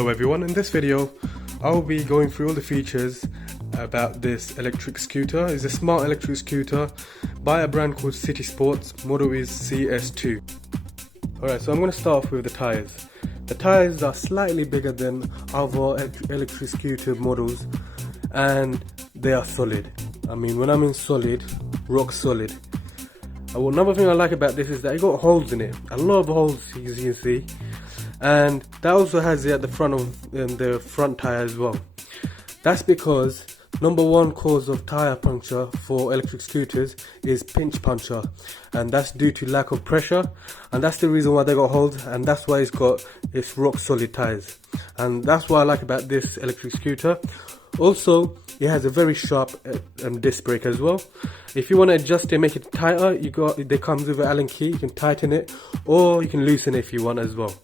Hello everyone, in this video I'll be going through all the features about this electric scooter. It's a smart electric scooter by a brand called CitySports. Model is CS2. Alright, so I'm going to start off with the tyres. The tyres are slightly bigger than other electric scooter models and they are solid. I mean, when I mean solid, rock solid. Another thing I like about this is that it got holes in it, a lot of holes as you can see, and that also has it at the front of the front tyre as well. That's because number one cause of tyre puncture for electric scooters is pinch puncture, and that's due to lack of pressure, and that's the reason why they got holes, and that's why it's got its rock solid tyres, and that's what I like about this electric scooter. Also, it has a very sharp disc brake as well. If you want to adjust it, make it tighter, it comes with an Allen key. You can tighten it or you can loosen it if you want as well.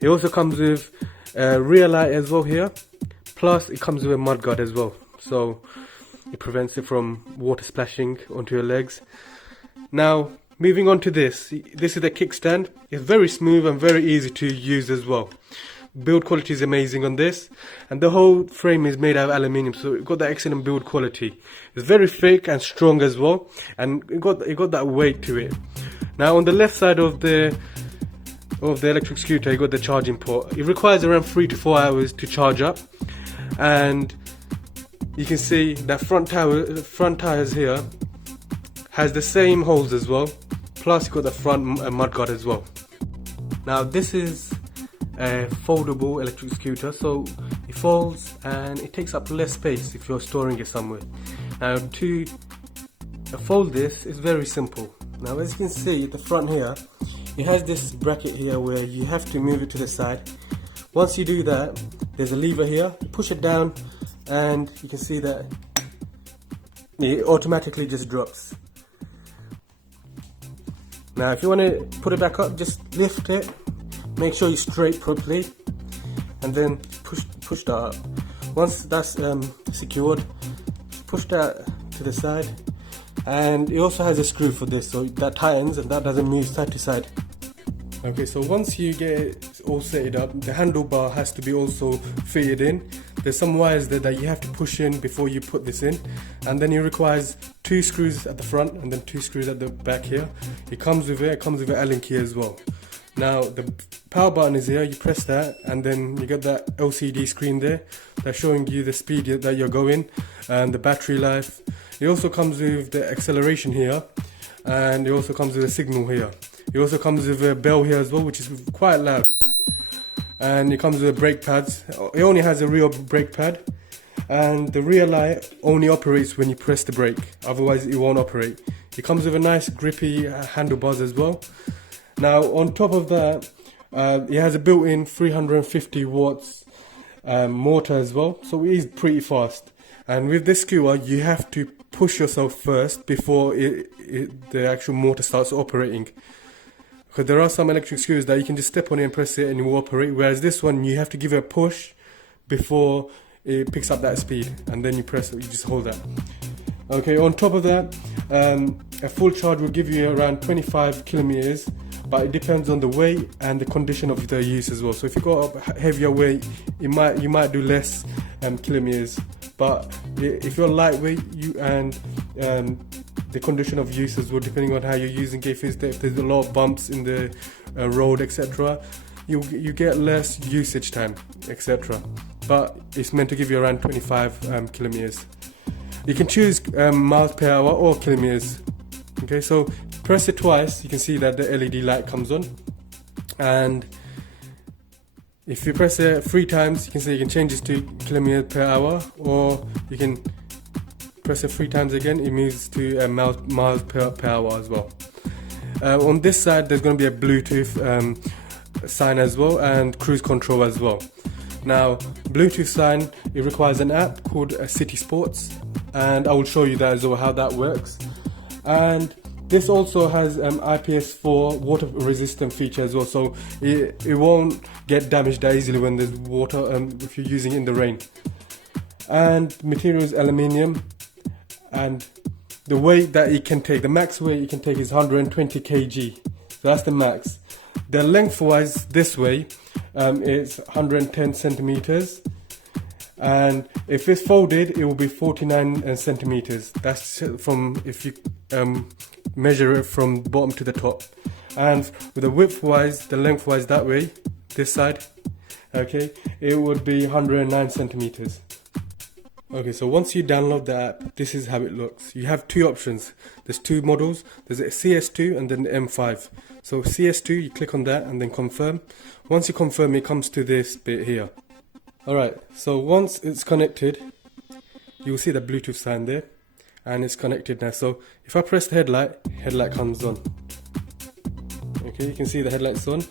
It also comes with a rear light as well here. Plus, it comes with a mudguard as well, so it prevents it from water splashing onto your legs. Now, moving on to this is the kickstand. It's very smooth and very easy to use as well. Build quality is amazing on this, and the whole frame is made out of aluminium, so it got that excellent build quality. It's very thick and strong as well, and it got that weight to it. Now on the left side of the electric scooter, you got the charging port. It requires around 3 to 4 hours to charge up, and you can see that front tires here has the same holes as well. Plus you got the front mudguard as well. Now this is a foldable electric scooter, so it folds and it takes up less space if you're storing it somewhere. Now to fold this is very simple. Now as you can see at the front here, it has this bracket here where you have to move it to the side. Once you do that, there's a lever here, you push it down and you can see that it automatically just drops. Now if you want to put it back up, just lift it. Make sure you straight properly, and then push that up. Once that's secured, push that to the side, and it also has a screw for this, so that tightens and that doesn't move side to side. Okay, so once you get it all set up, the handlebar has to be also fitted in. There's some wires there that you have to push in before you put this in, and then it requires 2 screws at the front and then 2 screws at the back here. It comes with an Allen key as well. Now the power button is here, you press that and then you get that LCD screen there that's showing you the speed that you're going and the battery life. It also comes with the acceleration here, and it also comes with a signal here. It also comes with a bell here as well, which is quite loud, and it comes with brake pads. It only has a rear brake pad, and the rear light only operates when you press the brake, otherwise it won't operate. It comes with a nice grippy handlebars as well. Now on top of that, it has a built-in 350 watts motor as well, so it is pretty fast. And with this scooter, you have to push yourself first before the actual motor starts operating. Because there are some electric scooters that you can just step on it and press it and it will operate, whereas this one you have to give it a push before it picks up that speed, and then you press it, you just hold that. Okay, on top of that, a full charge will give you around 25 kilometers. But it depends on the weight and the condition of the use as well. So if you got a heavier weight, you might do less kilometers. But if you're lightweight, the condition of use as well, depending on how you're using it. If there's a lot of bumps in the road, etc., you get less usage time, etc. But it's meant to give you around 25 kilometers. You can choose miles per hour or kilometers. Okay, so press it twice, you can see that the LED light comes on, and if you press it 3 times, you can see you can change this to kilometers per hour, or you can press it 3 times again, it moves to miles per hour as well. On this side there's going to be a Bluetooth sign as well, and cruise control as well. Now Bluetooth sign, it requires an app called CitySports, and I will show you that as well, how that works. And this also has IPS4 water resistant feature as well, so it won't get damaged that easily when there's water if you're using it in the rain. And material is aluminium, and the weight that it can take, the max weight it can take is 120 kg, so that's the max. the lengthwise this way it's 110 centimeters, and if it's folded it will be 49 centimeters. That's from, if you measure it from bottom to the top. And with the widthwise, the lengthwise that way, this side, okay, it would be 109 centimeters. Okay, so once you download the app, this is how it looks. You have two options. There's two models. There's a CS2 and then the M5. So CS2, you click on that and then confirm. Once you confirm, it comes to this bit here. Alright, so once it's connected, you'll see the Bluetooth sign there, and it's connected now. So if I press the headlight comes on. Okay, you can see the headlight's on.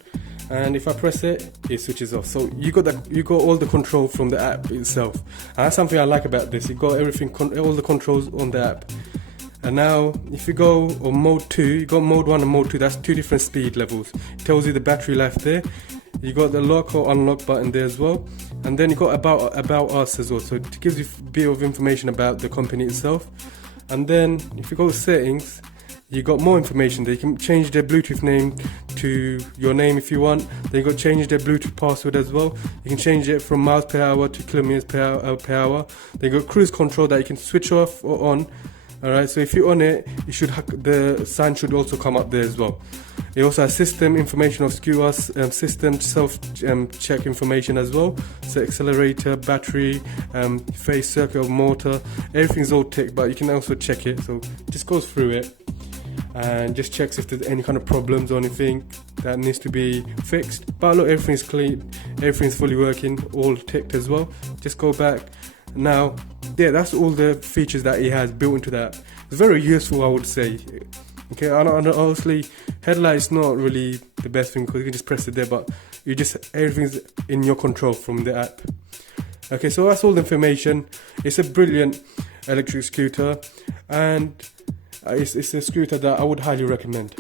And if I press it, it switches off. So you got all the control from the app itself. And that's something I like about this. You got everything, all the controls on the app. And now, if you go on mode 2, you got mode 1 and mode 2. That's two different speed levels. It tells you the battery life there. You got the lock or unlock button there as well. And then you got about us as well. So it gives you a bit of information about the company itself. And then if you go to settings, you got more information there. You can change the Bluetooth name to your name if you want. Then you got to change the Bluetooth password as well. You can change it from miles per hour to kilometers per hour. Then you got cruise control that you can switch off or on. Alright, so if you're on it, the sign should also come up there as well. It also has system information of scooter, system self-check information as well. So accelerator, battery, phase, circuit of motor, everything's all ticked, but you can also check it. So just goes through it and just checks if there's any kind of problems or anything that needs to be fixed. But look, everything's clean, everything's fully working, all ticked as well. Just go back. Now, yeah, that's all the features that it has built into that. It's very useful, I would say. Okay, and honestly, headlight's not really the best thing because you can just press it there, but everything's in your control from the app. Okay, so that's all the information. It's a brilliant electric scooter, and it's a scooter that I would highly recommend.